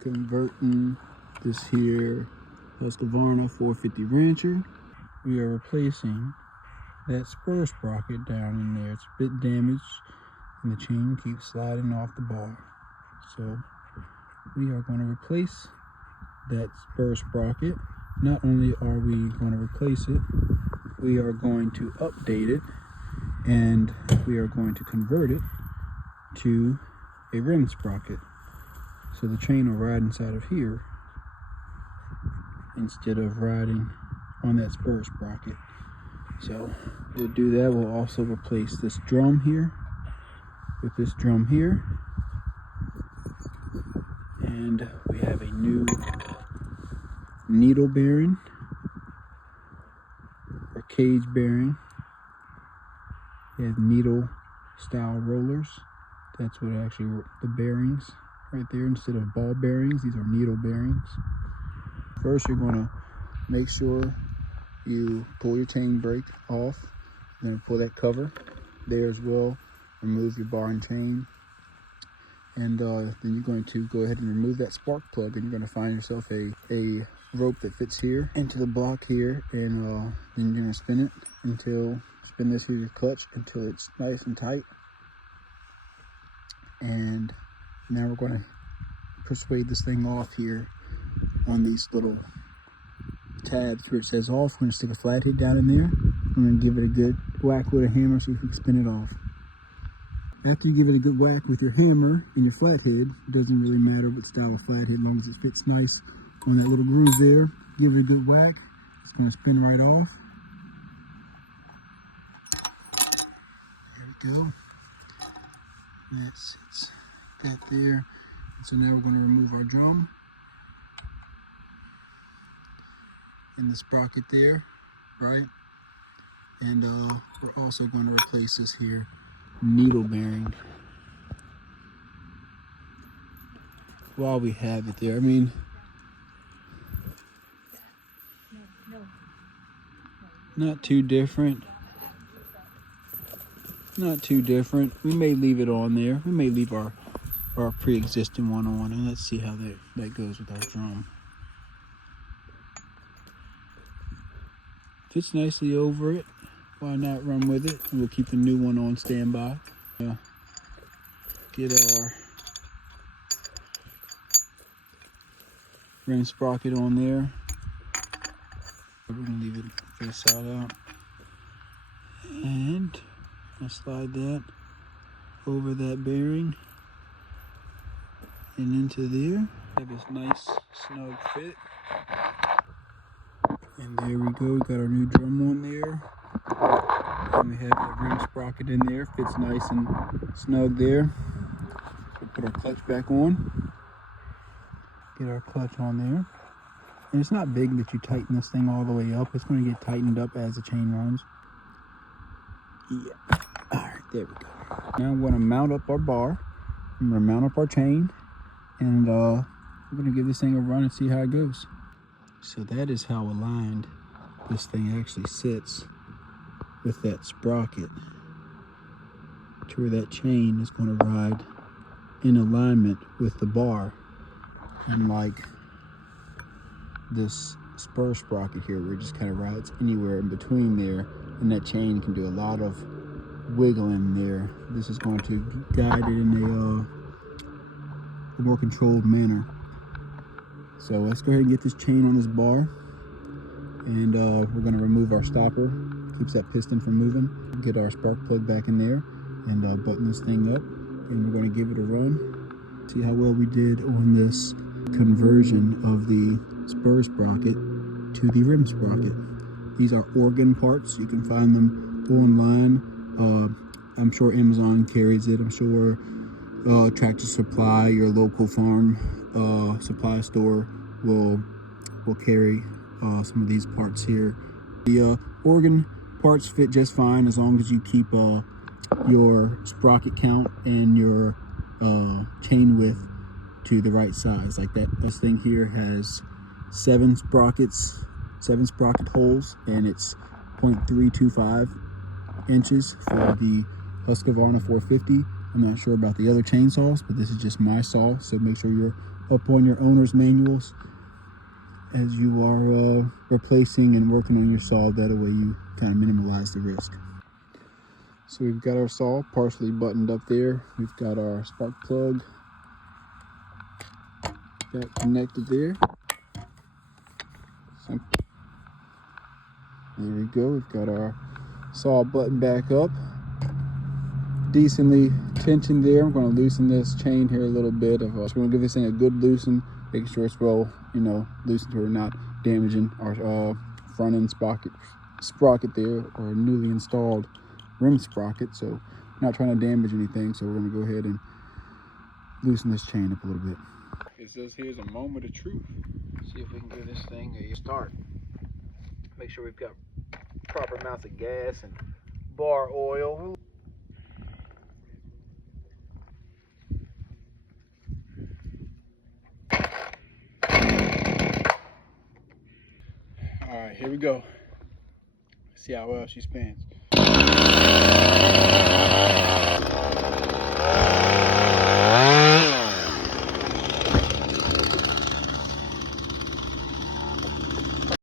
converting this here Husqvarna 450 Rancher. We are replacing that spur sprocket down in there. It's a bit damaged and the chain keeps sliding off the bar. So we are going to replace that spur sprocket. Not only are we going to replace it, we are going to update it and we are going to convert it to a rim sprocket. So the chain will ride inside of here instead of riding on that spur sprocket. So we'll do that. We'll also replace this drum here with this drum here. And we have a new needle bearing or cage bearing. We have needle style rollers. That's what actually the bearings right there. Instead of ball bearings, these are needle bearings. First, you're going to make sure you pull your chain brake off. You're going to pull that cover there as well. Remove your bar and chain. And then you're going to go ahead and remove that spark plug, and you're going to find yourself a rope that fits here into the block here, and then you're going to spin this here, your clutch, until it's nice and tight. And now we're going to persuade this thing off here on these little tabs where it says off. We're going to stick a flathead down in there. I'm going to give it a good whack with a hammer so you can spin it off. After you give it a good whack with your hammer and your flathead, it doesn't really matter what style of flathead, as long as it fits nice on that little groove there. Give it a good whack. It's going to spin right off. There we go. That sits that there. And so now we're going to remove our drum and the sprocket there, right? And we're also going to replace this here needle bearing while we have it there. I mean, not too different. Not too different. We may leave it on there. We may leave our pre-existing one on, and let's see how that goes with our drum. Fits nicely over it. Why not run with it? And we'll keep the new one on standby. Get our rim sprocket on there. We're gonna leave it face side out. And I'll slide that over that bearing and into there. Have this nice snug fit. And there we go. We got our new drum on there. And we have that rim sprocket in there. Fits nice and snug there. We'll put our clutch back on. Get our clutch on there. And it's not big that you tighten this thing all the way up. It's going to get tightened up as the chain runs. Yeah. Alright, there we go. Now I'm going to mount up our bar. I'm going to mount up our chain. And we're going to give this thing a run and see how it goes. So that is how aligned this thing actually sits with that sprocket, to where that chain is going to ride in alignment with the bar, unlike this spur sprocket here where it just kind of rides anywhere in between there, and that chain can do a lot of wiggling there. This is going to guide it in a more controlled manner. So let's go ahead and get this chain on this bar, and we're going to remove our stopper. Keeps that piston from moving. Get our spark plug back in there and button this thing up, and we're going to give it a run. See how well we did on this conversion of the spur sprocket to the rim sprocket. These are organ parts. You can find them online. I'm sure Amazon carries it. I'm sure Tractor Supply, your local farm supply store will carry some of these parts here. The organ parts fit just fine as long as you keep your sprocket count and your chain width to the right size, like that. This thing here has 7 sprocket holes, and it's 0.325 inches for the Husqvarna 450. I'm not sure about the other chainsaws, but this is just my saw, so make sure you're up on your owner's manuals as you are replacing and working on your saw. That way you kind of minimize the risk. So we've got our saw partially buttoned up there. We've got our spark plug got connected there. Simple. There we go. We've got our saw buttoned back up, decently tensioned there. I'm going to loosen this chain here a little bit. So we're going to give this thing a good loosen, making sure it's well, loosened so we're not damaging our front end sprocket there, or newly installed rim sprocket. So we're not trying to damage anything. So we're going to go ahead and loosen this chain up a little bit. It says here's a moment of truth. See if we can give this thing a start. Make sure we've got proper amounts of gas and bar oil. All right, here we go. See how well she spins.